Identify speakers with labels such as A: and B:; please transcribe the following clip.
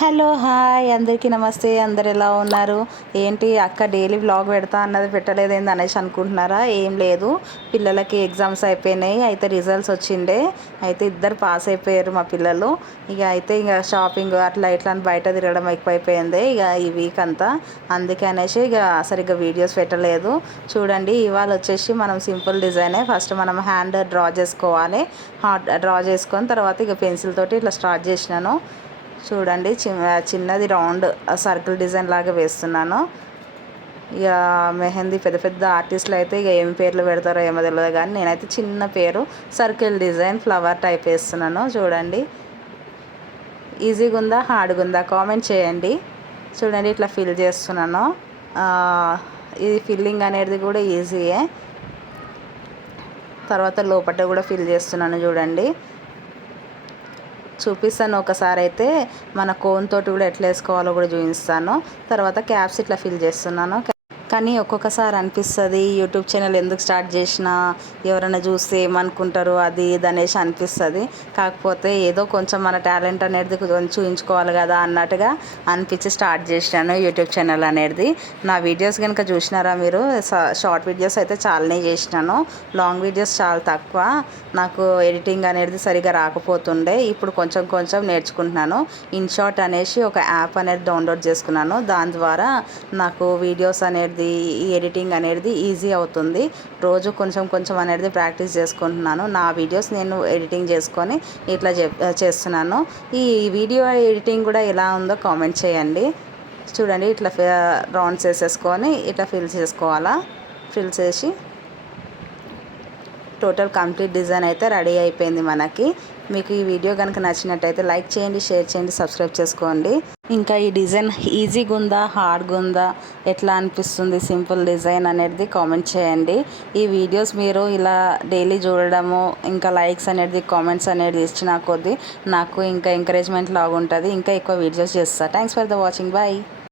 A: Hello hi అందరికీ నమస్తే. అందరు ఎలా ఉన్నారు? ఏంటి అక్క డైలీ వ్లాగ్ పెడతా అన్నది పెట్టలేదు ఏంది అనేసి అనుకుంటున్నారా? ఏం లేదు. పిల్లలకి ఎగ్జామ్స్ అయిపోయినాయి. అయితే రిజల్ట్స్ వచ్చిండే. అయితే ఇద్దరు పాస్ అయిపోయారు మా పిల్లలు. ఇక అయితే ఇక షాపింగ్ అట్లా ఇట్లా అని బయట తిరగడం ఎక్కువైపోయింది ఇక ఈ వీక్ అంతా. అందుకే అనేసి ఇక సరిగ్గా వీడియోస్ పెట్టలేదు. చూడండి ఇవాళ వచ్చేసి మనం సింపుల్ డిజైనే ఫస్ట్ మనం హ్యాండ్ డ్రా చేసుకోవాలి. హాట్ డ్రా చేసుకొని తర్వాత ఇక పెన్సిల్ తోటి ఇట్లా స్టార్ట్ చేసినాను. చూడండి చిన్నది రౌండ్ సర్కిల్ డిజైన్ లాగా వేస్తున్నాను. ఇక మెహందీ పెద్ద పెద్ద ఆర్టిస్టులు అయితే ఇక ఏం పేర్లు పెడతారో ఏమో తెలియదు కానీ నేనైతే చిన్న పేరు సర్కిల్ డిజైన్ ఫ్లవర్ టైప్ వేస్తున్నాను. చూడండి. ఈజీగా ఉందా? హార్డ్గా ఉందా? కామెంట్ చేయండి. చూడండి ఇట్లా ఫిల్ చేస్తున్నాను. ఇది ఫిల్లింగ్ అనేది కూడా ఈజీయే. తర్వాత లోపల కూడా ఫిల్ చేస్తున్నాను చూడండి. చూపిస్తాను ఒకసారి అయితే మన కోన్ తోటి కూడా ఎట్లా వేసుకోవాలో కూడా చూపిస్తాను. తర్వాత క్యాప్స్ ఇట్లా ఫిల్ చేస్తున్నాను. కానీ ఒక్కొక్కసారి అనిపిస్తుంది యూట్యూబ్ ఛానల్ ఎందుకు స్టార్ట్ చేసినా ఎవరైనా చూస్తే ఏమనుకుంటారు అది ఇది అనేసి అనిపిస్తుంది. కాకపోతే ఏదో కొంచెం మన టాలెంట్ అనేది చూపించుకోవాలి కదా అన్నట్టుగా అనిపించి స్టార్ట్ చేసినాను యూట్యూబ్ ఛానల్ అనేది. నా వీడియోస్ కనుక చూసినారా మీరు షార్ట్ వీడియోస్ అయితే చాలానే చేసినాను. లాంగ్ వీడియోస్ చాలా తక్కువ. నాకు ఎడిటింగ్ అనేది సరిగా రాకపోతుండే ఇప్పుడు కొంచెం కొంచెం నేర్చుకుంటున్నాను. ఇన్షార్ట్ అనేసి ఒక యాప్ అనేది డౌన్లోడ్ చేసుకున్నాను. దాని ద్వారా నాకు వీడియోస్ అనేది అనేది ఈ ఎడిటింగ్ అనేది ఈజీ అవుతుంది. రోజు కొంచెం కొంచెం అనేది ప్రాక్టీస్ చేసుకుంటున్నాను. నా వీడియోస్ నేను ఎడిటింగ్ చేసుకొని ఇట్లా చేస్తున్నాను. ఈ వీడియో ఎడిటింగ్ కూడా ఎలా ఉందో కామెంట్ చేయండి. చూడండి ఇట్లా రౌండ్స్ వేసేసుకొని ఇట్లా ఫిల్ చేసుకోవాలా? ఫిల్ చేసి టోటల్ కంప్లీట్ డిజైన్ అయితే రెడీ అయిపోయింది మనకి. మీకు ఈ వీడియో కనుక నచ్చినట్టయితే లైక్ చేయండి షేర్ చేయండి సబ్స్క్రైబ్ చేసుకోండి. ఇంకా ఈ డిజైన్ ఈజీగా ఉందా హార్డ్గా ఉందా ఎట్లా అనిపిస్తుంది సింపుల్ డిజైన్ అనేది కామెంట్ చేయండి. ఈ వీడియోస్ మీరు ఇలా డైలీ చూడడము ఇంకా లైక్స్ అనేది కామెంట్స్ అనేది ఇచ్చిన కొద్దీ నాకు ఇంకా ఎంకరేజ్మెంట్ లాగా ఉంటుంది ఇంకా ఎక్కువ వీడియోస్ చేస్తాను thanks for the watching. Bye.